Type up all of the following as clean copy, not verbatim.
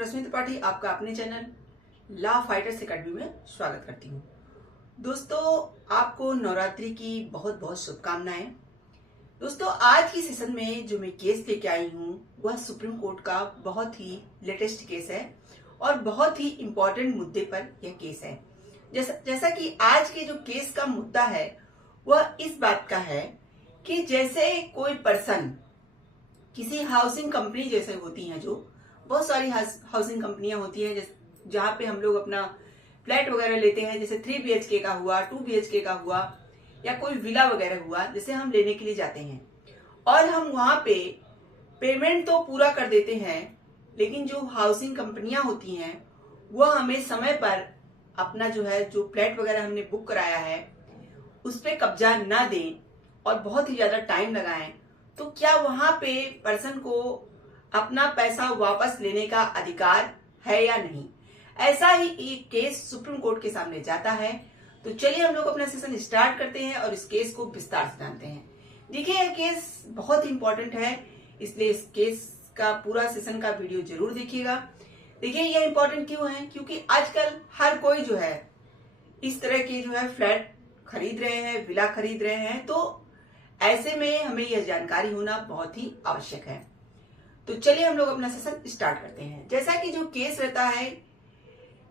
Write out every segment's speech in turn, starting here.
रश्मि त्रिपाठी आपका अपने channel law fighters academy में स्वागत करती हूँ। दोस्तों, आपको नवरात्रि की बहुत बहुत शुभकामनाएं। दोस्तों, आज की सेशन में जो मैं केस लेके आई हूँ वह सुप्रीम कोर्ट का बहुत ही लेटेस्ट केस है और बहुत ही इम्पोर्टेंट मुद्दे पर यह केस है। जैसा कि आज के जो केस का मुद्दा है वह इस बात का है कि जैसे कोई पर्सन किसी हाउसिंग कंपनी जैसे होती हैं, जो बहुत सारी हाउसिंग कंपनियां होती हैं जहां पे हम लोग अपना फ्लैट वगैरह लेते हैं, जैसे 3 BHK का हुआ, 2 BHK का हुआ या कोई विला वगैरह हुआ, जैसे हम लेने के लिए जाते हैं और हम वहां पे पेमेंट तो पूरा कर देते हैं, लेकिन जो हाउसिंग कंपनियां होती हैं वह हमें समय पर अपना जो फ्लैट वगैरह हमने बुक कराया है उस पर कब्जा ना दें और बहुत ही ज्यादा टाइम लगाएं, तो क्या वहां पे पर्सन को अपना पैसा वापस लेने का अधिकार है या नहीं? ऐसा ही एक केस सुप्रीम कोर्ट के सामने जाता है। तो चलिए हम लोग अपना सेशन स्टार्ट करते हैं और इस केस को विस्तार से जानते हैं। देखिए, यह केस बहुत इंपॉर्टेंट है, इसलिए इस केस का पूरा सेशन का वीडियो जरूर देखिएगा। देखिए, यह इंपॉर्टेंट क्यों है? क्योंकि आजकल हर कोई इस तरह के फ्लैट खरीद रहे हैं, विला खरीद रहे हैं, तो ऐसे में हमें यह जानकारी होना बहुत ही आवश्यक है। तो चलिए हम लोग अपना सेशन स्टार्ट करते हैं। जैसा कि जो केस रहता है,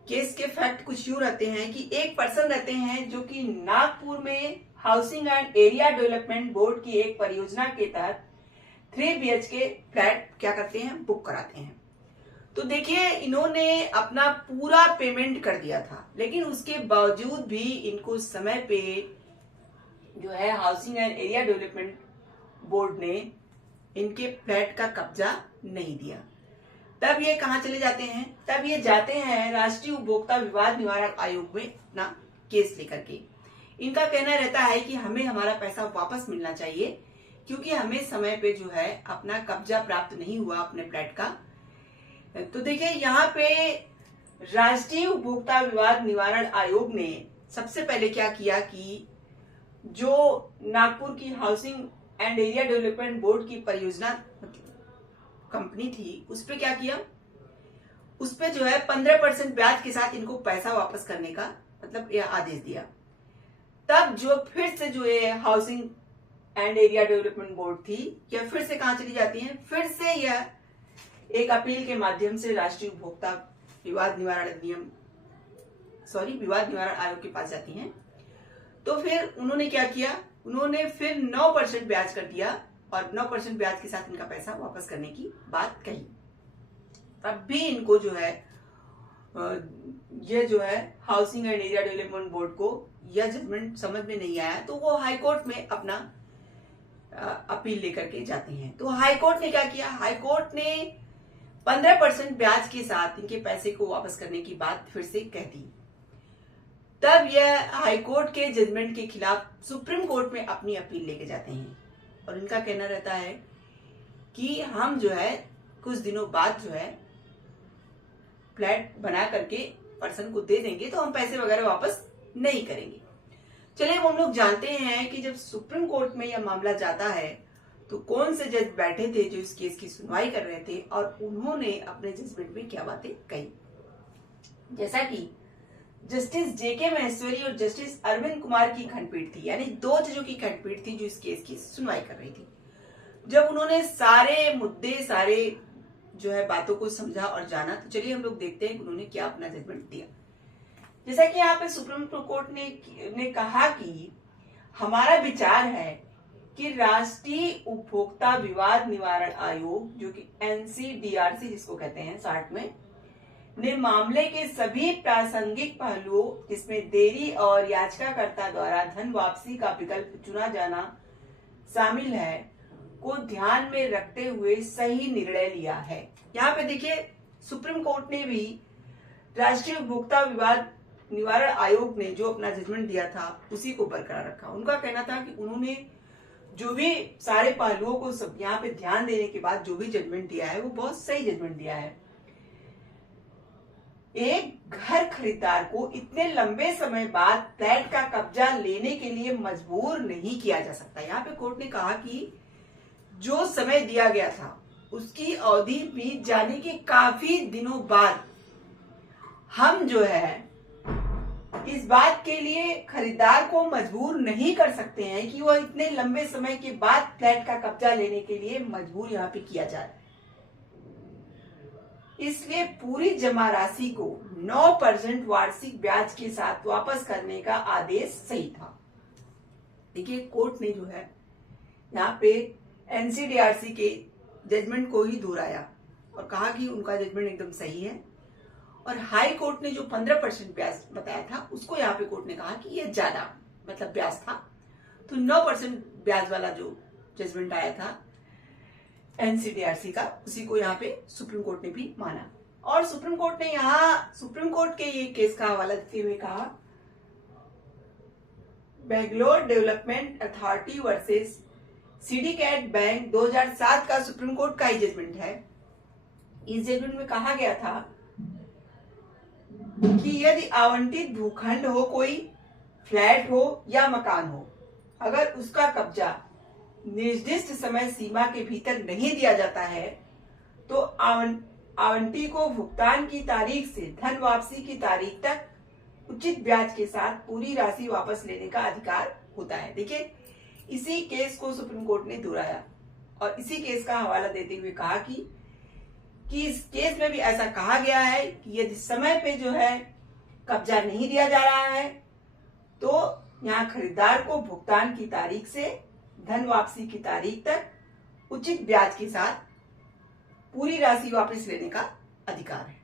केस के फैक्ट कुछ यूं रहते हैं कि एक पर्सन रहते हैं जो कि नागपुर में housing and area development board की एक परियोजना के तहत 3 BHK फ्लैट क्या करते हैं, बुक कराते हैं। तो देखिए, इन्होंने अपना पूरा पेमेंट कर दिया था, लेकिन उसके बावजूद भी इनको समय पे housing and area development board ने इनके फ्लैट का कब्जा नहीं दिया। तब ये कहां चले जाते हैं? तब ये जाते हैं राष्ट्रीय उपभोक्ता विवाद निवारण आयोग में अपना केस लेकर के। इनका कहना रहता है कि हमें हमारा पैसा वापस मिलना चाहिए, क्योंकि हमें समय पे अपना कब्जा प्राप्त नहीं हुआ अपने फ्लैट का। तो देखिए, यहाँ पे राष्ट्रीय उपभोक्ता विवाद निवारण आयोग ने सबसे पहले क्या किया कि जो नागपुर की housing and area development board की परियोजना कंपनी थी, उस पे क्या किया, उस पे 15% ब्याज के साथ इनको पैसा वापस करने का यह आदेश दिया। तब फिर से housing and area development board थी, यह फिर से कहां चली जाती है, फिर से यह एक अपील के माध्यम से राष्ट्रीय उपभोक्ता विवाद निवारण आयोग के पास जाती हैं। तो फिर उन्होंने क्या किया, उन्होंने फिर 9% ब्याज कर दिया और 9% ब्याज के साथ इनका पैसा वापस करने की बात कही। तब भी इनको housing and area development board को यह जजमेंट समझ में नहीं आया, तो वो हाई कोर्ट में अपना अपील लेकर के जाते हैं। तो हाई कोर्ट ने क्या किया, हाई कोर्ट ने 15% ब्याज के साथ इनके पैसे को वापस करने की बात फिर से कह दी। तब यह हाई कोर्ट के जजमेंट के खिलाफ सुप्रीम कोर्ट में अपनी अपील लेके जाते हैं और इनका कहना रहता है कि हम कुछ दिनों बाद फ्लैट बना करके पर्सन को दे देंगे, तो हम पैसे वगैरह वापस नहीं करेंगे। चलिए, हम लोग जानते हैं कि जब सुप्रीम कोर्ट में यह मामला जाता है तो कौन से जज बैठे थे जो इस केस की सुनवाई कर रहे थे और उन्होंने अपने जजमेंट में क्या बातें कही। जैसा कि जस्टिस JK महेश्वरी और जस्टिस अरविंद कुमार की खंडपीठ थी, यानी 2 जजों की खंडपीठ थी जो इस केस की सुनवाई कर रही थी। जब उन्होंने सारे मुद्दे बातों को समझा और जाना, तो चलिए हम लोग देखते हैं कि उन्होंने क्या अपना जजमेंट दिया। जैसा कि यहाँ पे सुप्रीम कोर्ट ने कहा कि हमारा विचार है कि राष्ट्रीय उपभोक्ता विवाद निवारण आयोग, जो कि NCDRC जिसको कहते हैं शार्ट में, ने मामले के सभी प्रासंगिक पहलुओं, जिसमें देरी और याचिकाकर्ता द्वारा धन वापसी का विकल्प चुना जाना शामिल है, को ध्यान में रखते हुए सही निर्णय लिया है। यहाँ पे देखिए, सुप्रीम कोर्ट ने भी राष्ट्रीय उपभोक्ता विवाद निवारण आयोग ने जो अपना जजमेंट दिया था उसी को बरकरार रखा। उनका कहना था कि उन्होंने जो भी सारे पहलुओं को सब यहाँ पे ध्यान देने के बाद जो भी जजमेंट दिया है वो बहुत सही जजमेंट दिया है। एक घर खरीदार को इतने लंबे समय बाद फ्लैट का कब्जा लेने के लिए मजबूर नहीं किया जा सकता। यहाँ पे कोर्ट ने कहा कि जो समय दिया गया था उसकी अवधि बीत जाने के काफी दिनों बाद हम जो है इस बात के लिए खरीदार को मजबूर नहीं कर सकते हैं कि वह इतने लंबे समय के बाद फ्लैट का कब्जा लेने के लिए मजबूर यहाँ पे किया जाए। इसलिए पूरी जमा राशि को 9% वार्षिक ब्याज के साथ वापस करने का आदेश सही था। देखिए कोर्ट ने जो है यहाँ पे एनसीडीआरसी के जजमेंट को ही दोहराया और कहा कि उनका जजमेंट एकदम सही है। और हाई कोर्ट ने जो 15% ब्याज बताया था उसको यहाँ पे कोर्ट ने कहा कि ये ज्यादा मतलब ब्याज था, तो 9% ब्याज वाला जो जजमेंट आया था एनसीडीआरसी का उसी को यहाँ पे सुप्रीम कोर्ट ने भी माना। और सुप्रीम कोर्ट ने यहाँ सुप्रीम कोर्ट के ये केस का हवाला देते हुए कहा Bangalore development authority versus syndicate bank 2007 का सुप्रीम कोर्ट का ही जजमेंट है। इस जजमेंट में कहा गया था कि यदि आवंटित भूखंड हो, कोई फ्लैट हो या मकान हो, अगर उसका कब्जा निर्दिष्ट समय सीमा के भीतर नहीं दिया जाता है तो आवंटी को भुगतान की तारीख से धन वापसी की तारीख तक उचित ब्याज के साथ पूरी राशि वापस लेने का अधिकार होता है। देखिए इसी केस को सुप्रीम कोर्ट ने दोहराया और इसी केस का हवाला देते हुए कहा कि इस केस में भी ऐसा कहा गया है कि यदि समय पे जो है कब्जा नहीं दिया जा रहा है तो यहाँ खरीदार को भुगतान की तारीख से धन वापसी की तारीख तक उचित ब्याज के साथ पूरी राशि वापस लेने का अधिकार है।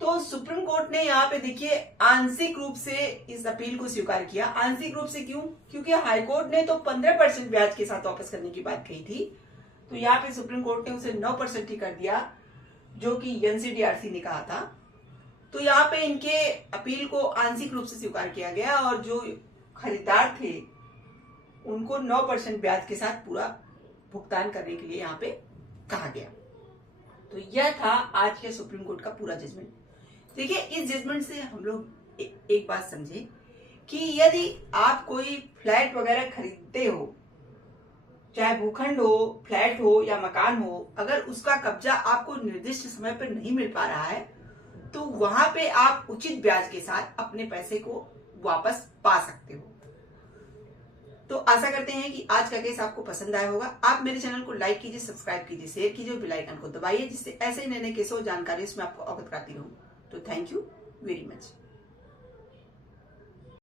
तो सुप्रीम कोर्ट ने यहाँ पे देखिए आंशिक रूप से इस अपील को स्वीकार किया। आंशिक रूप से क्यों? क्योंकि हाईकोर्ट ने तो 15% ब्याज के साथ वापस करने की बात कही थी, तो यहाँ पे सुप्रीम कोर्ट ने उसे 9% ही कर दिया जो कि एनसीडीआरसी ने कहा था। तो यहाँ पे इनके अपील को आंशिक रूप से स्वीकार किया गया और जो खरीदार थे उनको 9% ब्याज के साथ पूरा भुगतान करने के लिए यहाँ पे कहा गया। तो यह था आज के सुप्रीम कोर्ट का पूरा जजमेंट। देखिए इस जजमेंट से हम लोग एक बात समझे कि यदि आप कोई फ्लैट वगैरह खरीदते हो, चाहे भूखंड हो, फ्लैट हो या मकान हो, अगर उसका कब्जा आपको निर्दिष्ट समय पर नहीं मिल पा रहा है तो वहां पे आप उचित ब्याज के साथ अपने पैसे को वापस पा सकते हो। तो आशा करते हैं कि आज का केस आपको पसंद आया होगा। आप मेरे चैनल को लाइक कीजिए, सब्सक्राइब कीजिए, शेयर कीजिए, बेल आइकन को दबाइए जिससे ऐसे ही नए नए केसों जानकारी इसमें आपको अवगत कराती रहूं। तो थैंक यू वेरी मच।